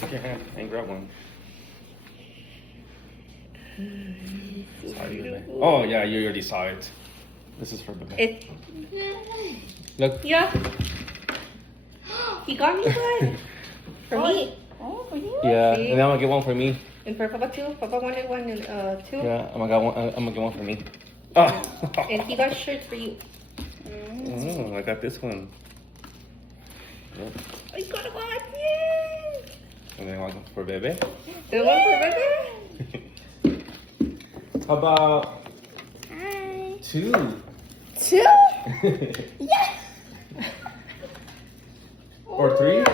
Take your hand and grab one. Sorry, baby. Oh, yeah, you already saw it. This is for baby. Look. Yeah. You got me one. For me. Oh, for you? Yeah, See? and then I'm gonna get one for me. And for Papa too. Papa wanted one and two. Yeah, I'm gonna get one for me. Oh. And he got shirts for you. Oh, I got this one. Yep. I got one. Yay! And then one for baby. The one for baby? How about Hi. 2? 2? Yes! Or 3?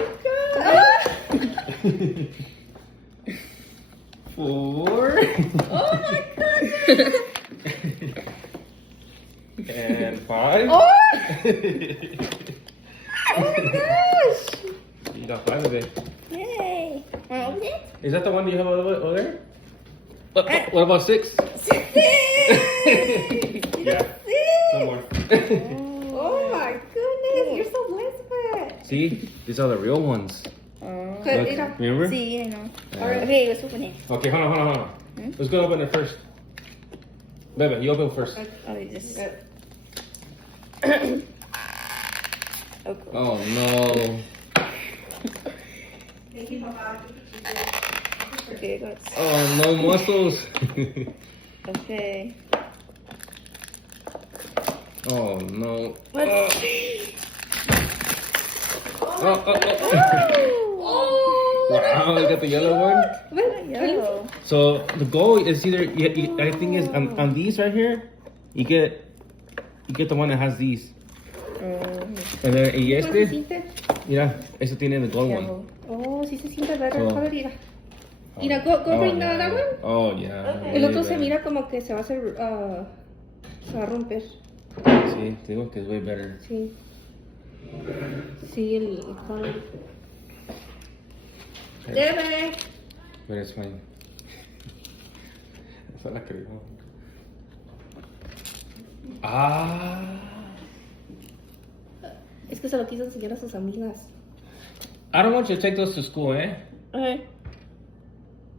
Oh 4? Oh my goodness! And 5? Oh! Oh my gosh! You got 5 of it. Yay. Want to open it? Is that the one you have over there? What about 6? 6! Yeah. No more. Oh my goodness! You're so blessed for it. See? These are the real ones. Good, Look, you know. remember? See, I know. Yeah. Alright, okay, let's open it. Okay, hold on. Let's go open it first. Bebe, you open first. Oh, you just. Good. Oh, cool. Oh no. Thank you, Papa. Okay, let's. Oh no muscles. Okay. Oh no. Let's see. Oh. Wow, you got the yellow one. Yellow. So the goal is either I think is on these right here, you get the one that has these. And then y ¿Cómo se este, siente? mira, este tiene the gold one. Yellow. Oh, sí se siente better So- color, mira. Mira, go bring yeah. that one. Oh yeah. Okay. El otro se Way mira como que se va a hacer, se va a romper. better. Sí, te digo que es way better. Sí. Sí, el color. Debe. But it's fine. Esa es la que digo. Ah. Es que se lo quiso enseñar a sus amigas. I don't want you to take those to school, eh? Okay.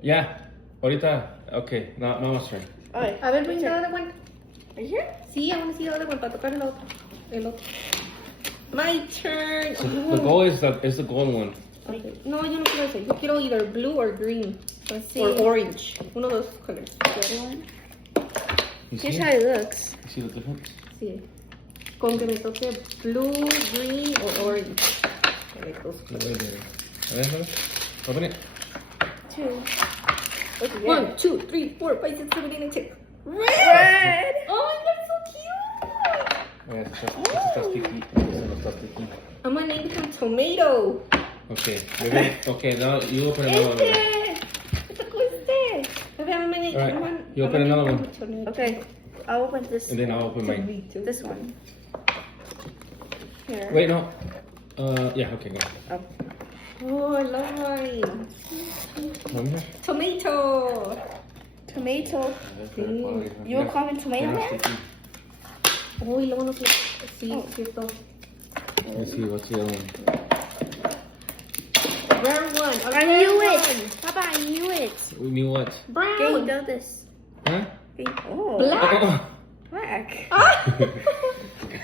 Yeah. Ahorita. Okay. Now it's turn. Alright. A ver, bring the other one. Right here? Sí, I want to see the other one para tocar el otro. El otro. My turn. So the goal is the gold one. Okay. No, yo no quiero ese. Yo quiero either blue or green. Let's see. Or orange. Uno de los colors. The other one. You see? Here's how it looks. You see the difference? Sí. Con que me toque blue, green, or orange. I like those Way colors. better. A ver. Open it. 2. What's red? 1, 2, 3, 4, 5, 6, 7, 8, 9, 10. Red! Red! Oh my god, so cute! Ese está sticky. Ese no está sticky. I'm gonna name him Tomato. Okay. Maybe. Okay. Now you open another one. Este! Me tocó este. Maybe I'm gonna name Alright, one. you I'm open gonna another name one. him Tomato. Okay. I'll open this. And then I'll open mine. Tomato. This one. Here. Wait, no. Yeah. Okay. Go. Oh. Oh, I love mine. Come here. Tomato. Tomato. Sí. You were calling tomato man? Oh, y luego no sé. Sí, Oh. cierto. Let's see. What's the other one? Rare one. A I rare knew one. it! Papa, I knew it! We knew what? Okay, Brown. do this. Huh? Okay. Oh. Black. Black. Ah.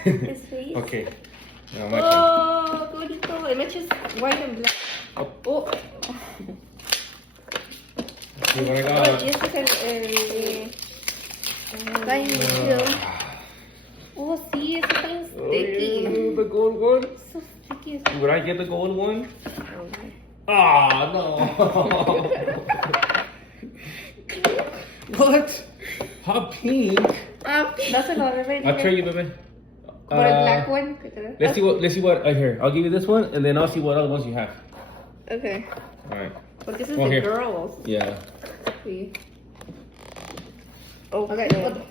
His face. Okay. Now my turn. Oh, bonito. It matches white and black. Oh. See what I Oh, got? y este es Mine too. Oh, sí, este está bien sticky. Oh, the gold one. So sticky. Would I get the gold one? Ah, no. What? Hot pink. Dáselo a bebé. I'll trade you, baby. Por el black one. que te- Let's see what here. I'll give you this one, and then I'll see what other ones you have. Okay. All right. Porque ese es Come de here. girls. Yeah. Sí. Oh, Okay. no. otro.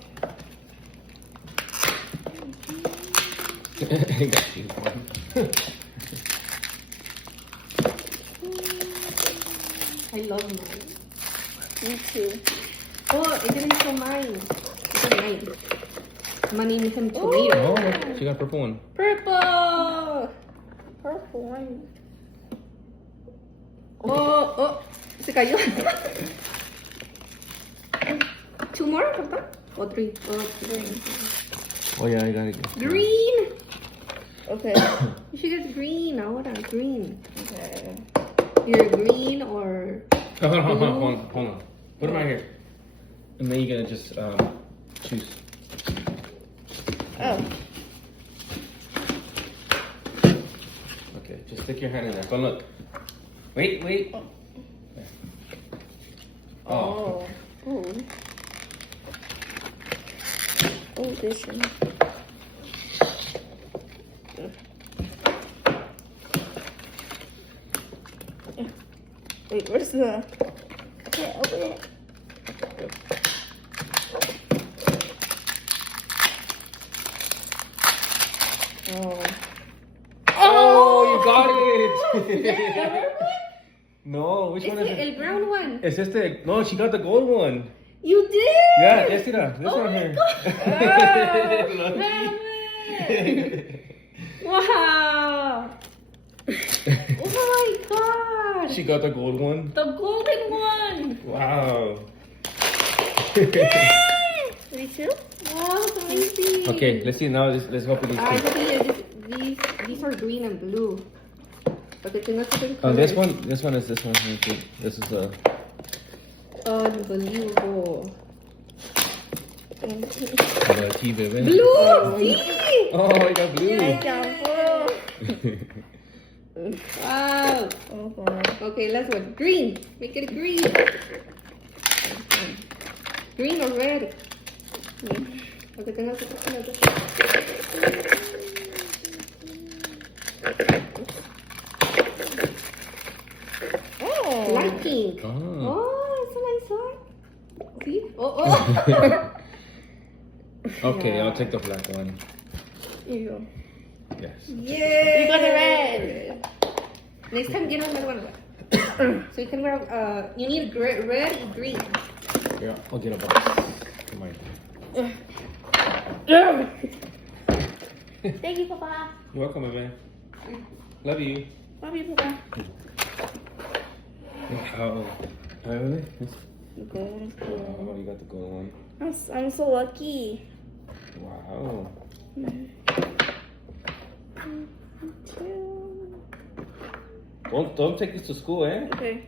I got you one. I love mine. Me too. Oh, it didn't show mine. It's a mine. I'm gonna name him Tomato. Oh, she got a purple one. Purple! Purple one. Oh, oh. Se cayó. Two more, Papa? Or three? Green. Oh yeah, I got it. Green! Okay. You should get green. Ahora, green. Okay. You're green or... Hold on. Put them right here. And then you're gonna just choose. Oh. Okay, just stick your hand in there. But look. Wait. Oh. Oh. Oh. Oh. Oh, this one. Wait, where's the... Okay, open it. Oh. Oh, you got it! No, which one is Ese, it? el brown one. It's just the... No, she got the gold one. You did! Yeah, this Oh one my here. God. Lucky. Wow! Oh my God! She got the gold one. The golden one! Wow. Me too? Wow, so amazing! Okay, let's see now. Let's hope it is. I think these are green and blue. Okay, tengo que ver Oh, this colors. one is this one here too. This is a. Unbelievable. Key, baby. Blue! Oh. See? Oh, I got blue. I got blue. Wow. Oh, Okay, last one. Green. Make it green. Green or red. Okay, tengo que ver colors. oh. Light pink. Oh. Oh, it's a nice one. See? Oh. Okay, Yeah. I'll take the black one. Here you go. Yes. Yeah. You got the red. Next time, get another one. So you can wear, you need red and green. Yeah, I'll get a box. Come on. Thank you, Papa. You're welcome, baby. Love you. Love you, Papa. Wow. Oh, really? The gold one's cool. Oh, you got the gold one. I'm so lucky. Wow. Two. Don't take this to school, eh? Okay.